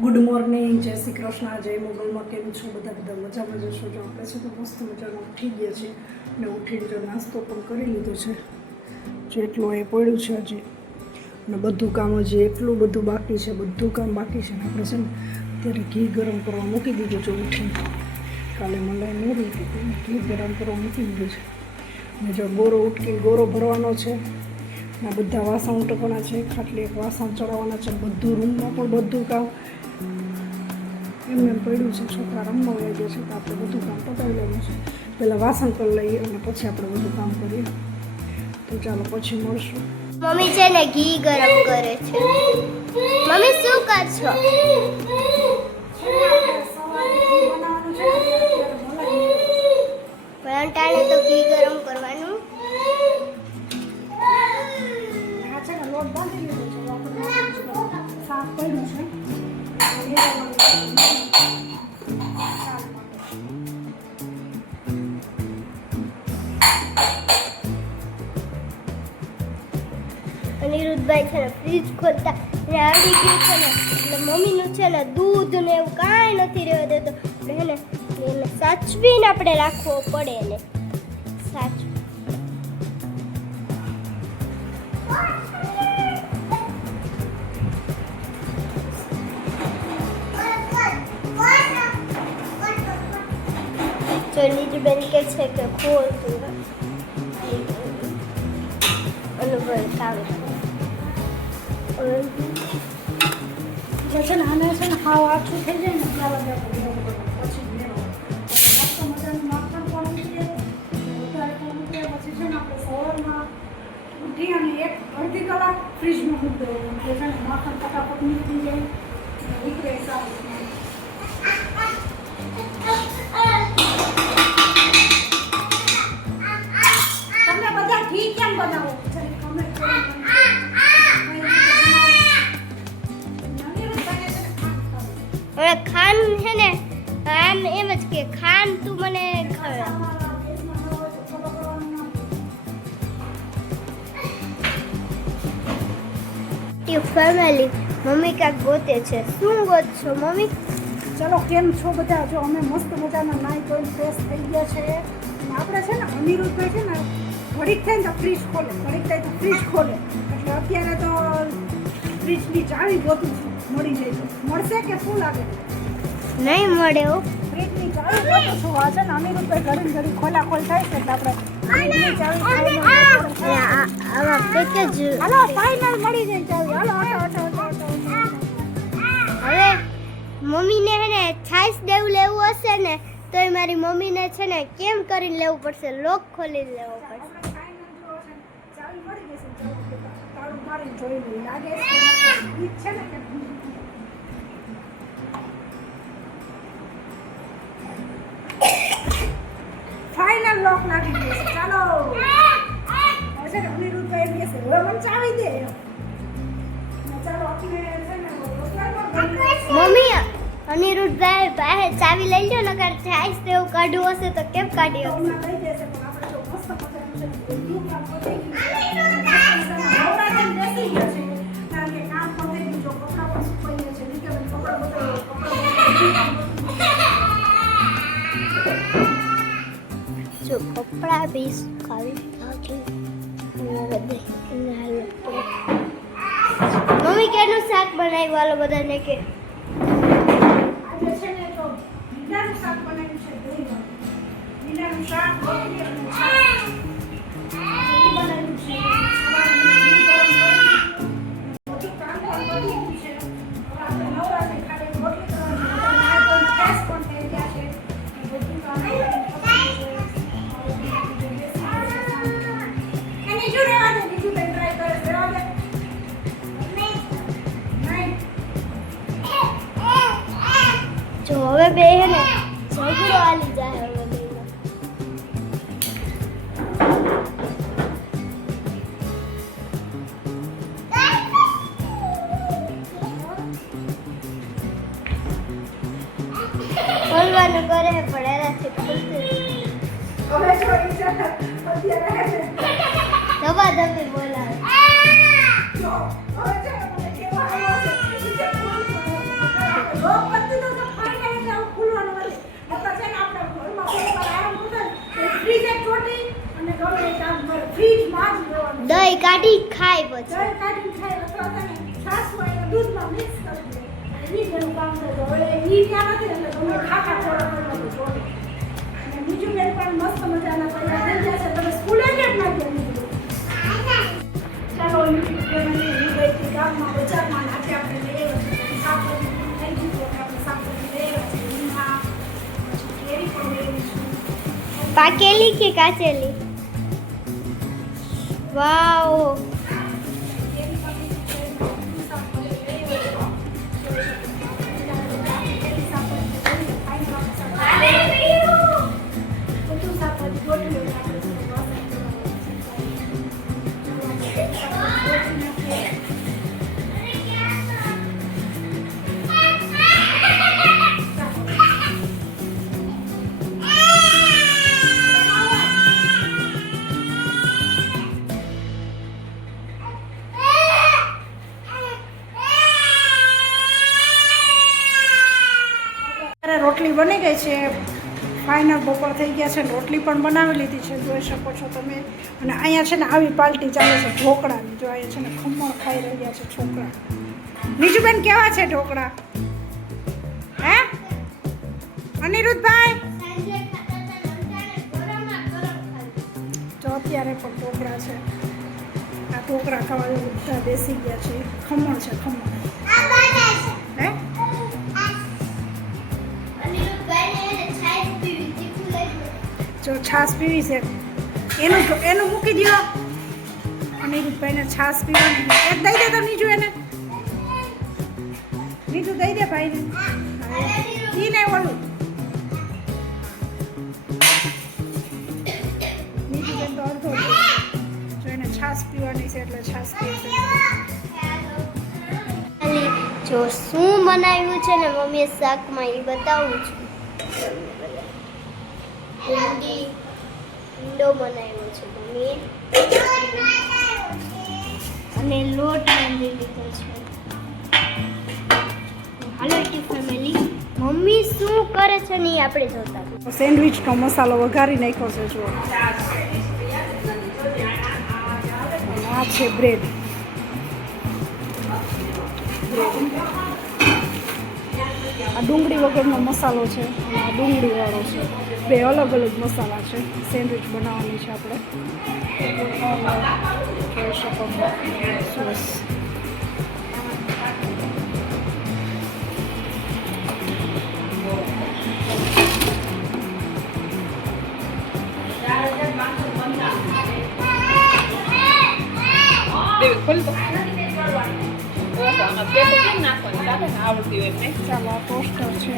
Good morning, જય શ્રી કૃષ્ણ, જય મોગલમાં. કેમ છો બધા મજામાં જશો? જો આપણે છે તો મસ્ત મજાનો ઉઠી ગયા છે અને ઉઠીને જો નાસ્તો પણ કરી લીધો છે. જેટલું એ પડ્યું છે હજી, અને બધું કામ હજી એટલું બધું બાકી છે, બધું કામ બાકી છે. આપણે છે ને અત્યારે ઘી ગરમ કરવા મૂકી દીધું છે ઉઠીને. કાલે મલાઈ મોરી હતી, ઘી ગરમ કરવા મૂકી દીધું છે. અને જો ગોરો ઉઠીને ગોરો ભરવાનો છે. આ બધા વાસણ ઉટકવાના છે, ખાટલી એક વાસણ ચડાવવાના છે. બધું રૂમમાં પણ બધું કામ એમને પડ્યું છે. છોકરા રમવા વહી ગયા છે તો આપણે બધું કામ પતાવી લેવાનું છે. પહેલાં વાસણ કરી લઈએ અને પછી આપણે બધું કામ કરીએ. તો ચાલો પછી મળશું. મમ્મી છે ને ઘી ગરમ કરે છે. મમ્મી શું કરશો? પરાઠાને તો ઘી ગરમ કરવાનું. લોટ બાંધી લીધો છે, આપણે શાક પડ્યું છે. અનિરુદ્ધભાઈ છે ને ફ્રીજ ખોલતા અને આવી ગયું છે ને એટલે મમ્મીનું છે ને દૂધ ને એવું કાંઈ નથી રહેવા દેતો. એટલે એને સાચવીને આપણે રાખવો પડે એને. સાચવી જો નીચે બેન કે છે કે ખોલતું અનુભવ સારું છે ને આને છે ને હાવ આછું થઈ જાય ને ત્યાં લગા પછી મસ્ત મજાનું માખણ પણ મૂકીએ, પછી છે ને આપણે સવારમાં ઉઠી અને અડધી કલાક ફ્રીજમાં મૂકી દેવાનું. એટલે છે ને માખણ ફટાફટ નીકળી જાય, નીકળે સારું. તમને બધા ઘી કેમ બનાવો? હવે ખાન છે ને આમ એમ જ કે ખાન તું મને ખવડાવ. ફેમિલી મમ્મી કાંઈક ગોતે છે. શું ગોતશો મમ્મી? ચલો, કેમ છો બધા? જો અમે મસ્ત મજાના નાઈ ધોઈને ફ્રેશ થઈ ગયા છે. અને આપણે છે ને અનિરુદ્ધભાઈ છે ને ઘડીક થાય ને તો ફ્રીજ ખોલે, ઘડીક થાય તો ફ્રીજ ખોલે. એટલે અત્યારે તો ફ્રીજની ચાવી ગોતું છું, મળી જાય તો. મળશે કે શું લાગે? નહીં મળે હો. ફ્રીજની ચાવી ગોતું છું. આ છે ને અનિરુદ્ધભાઈ ઘડી ઘડી ખોલાખોલ થાય છે એટલે આપણે ફ્રીજની ચાવી આમાં પેકેજ હાલો ફાઇનલ મળી જાય ચાવી. હાલો હવે મમ્મીને હે ને છાશ દેવું લેવું હશે ને તો એ મારી મમ્મીને છે ને કેમ કરીને લેવું પડશે? લોક ખોલીને લેવો પડશે. ચાવી મળી જશે. તાળું મારી જોઈ લઈ લાગે છે ને કે ફાઇનલ લોક લાગી ગયો છે. ચાલો હવે છે ને અનિરુદ્ધભાઈ એમ કહેશે હવે મને ચાવી દે. ચાલો આપણે છે ને મમ્મી અનિરુદ્ધભાઈ પાસે ચાવી લઈ લો નકર છાશ દેવું કાઢવું હશે તો કેમ કાઢી શકશે? લઈ જશે પણ આપણે જો મસ્ત મજાનું છે બધું કામ પતી ગયું છે. કારણ કે કામ પતી ગયું. જો કપડાં પણ સુકાઈ ગયા છે, નીચે કપડાં જો કપડા બી સુકાવી મમ્મી કેનું શાક બનાવ્યું? વાલો બધાને કે આજે છે ને તો ભીંડાનું શાક બનાવ્યું છે. ભીંડાનું શાક રોટલી અને છાશ બનાવ્યું છે. બધું કામ પણ કરી દીધું છે. હવે આપણે નવરાત્રી ખાલી રોટલી કરવાની છે. ગેસ પણ થઈ ગયા છે. બધું કામ એની જો રહેવા દે, બીજું કંઈ ટ્રાય કરે રહેવા દે. જો હવે બે હે ને ઝઘડો આલી જાય. હવે બેમાં બોલવાનું કરે પણ એનાથી ખુલતું હવે જો અત્યારે દબા દબી બોલાવે. જો હવે છે ને મને કેવા આવ્યો છે લોક પતિ તો ફાઈ જાય એટલે ખુલવાનું નથી. નકર છે ને આપણે ઘરમાં કોઈ વાર આરામ કરતા હોય ફ્રીજ એક ચોટી અને ગમે એ કામ કરે ફ્રીજમાં જ રહેવાનું. દહીં કાઢી ખાય પછી દહીં કાઢીને ખાય અથવા તને છાશ હોય એને દૂધમાં મિક્સ કરી દે. ઈ જેનું કામ થાય તો હવે ઈ ત્યાં નથી એટલે ગમે ખાખા થોડા કરવાનું ચોટી. અને બીજું બેન પણ મસ્ત મજાના તૈયાર થઈ ગયા છે. તમે સ્કૂલે કેમ ના ગયા બીજું? ચાલો યુટ્યુબ ફેમિલી હું ગઈ હતી ગામમાં બજારમાં અને આજે આપણે લઈ આવ્યા છીએ શાકભાજી થઈ ગયું તો આપણે શાકભાજી લઈ આવ્યા છીએ લીમડા પછી કેરી પણ લઈ આવીશું. પાકેલી કે કાચેલી વાવ કેરી પણ લીધી છે બધું શાકભાજી લઈ આવ્યા છીએ. કેરી શાકભાજી લઈ ફાઈનલ આપણે શાકભાજી બધું શાકભાજી ગોઠવી આપણે રોટલી બની ગઈ છે. ફાઇનલ બપોર થઈ ગયા છે. રોટલી પણ બનાવી લીધી છે જોઈ શકો છો તમે. અને અહીંયા છે ને આવી પાર્ટી ચાલે છે ઢોકળાની. જો અહીંયા છે ને ખમણ ખાઈ રહ્યા છે છોકરા. નીજુબેન કેવા છે ઢોકળા? હે અનિરુદ્ધભાઈ? જો અત્યારે પણ ઢોકળા છે. આ ઢોકળા ખાવા બધા બેસી ગયા છે. ખમણ છે ખમણ. હે જો છાશ પીવી છે એનું મૂકી દો. અનિરુદ્ધભાઈને છાશ પીવાની એક દઈ દે તો નીજુ એને. નીજુ દઈ દે ભાઈને. ઈ નહીં ઓલું નીજુ બેન તો અડધો જો એને છાશ પીવાની છે એટલે છાશ પીશે. જો શું બનાવ્યું છે ને મમ્મીએ શાકમાં એ બતાવું છું. ઈંડો બનાવ્યો છે મમ્મીએ અને લોટ બાંધી લીધો છે. હાલો યુટ્યુબ ફેમિલી મમ્મી શું કરે છે ને એ આપણે જોતા. સેન્ડવિચનો મસાલો વઘારી નાખ્યો છે જો. આ છે બ્રેડ. આ ડુંગળી વગરનો મસાલો છે અને આ ડુંગળીવાળો છે. બે અલગ અલગ મસાલા છે. સેન્ડવિચ બનાવવાની છે આપણે. જોઈ શકો છો સરસ. ચાલો આ ટોસ્ટર છે.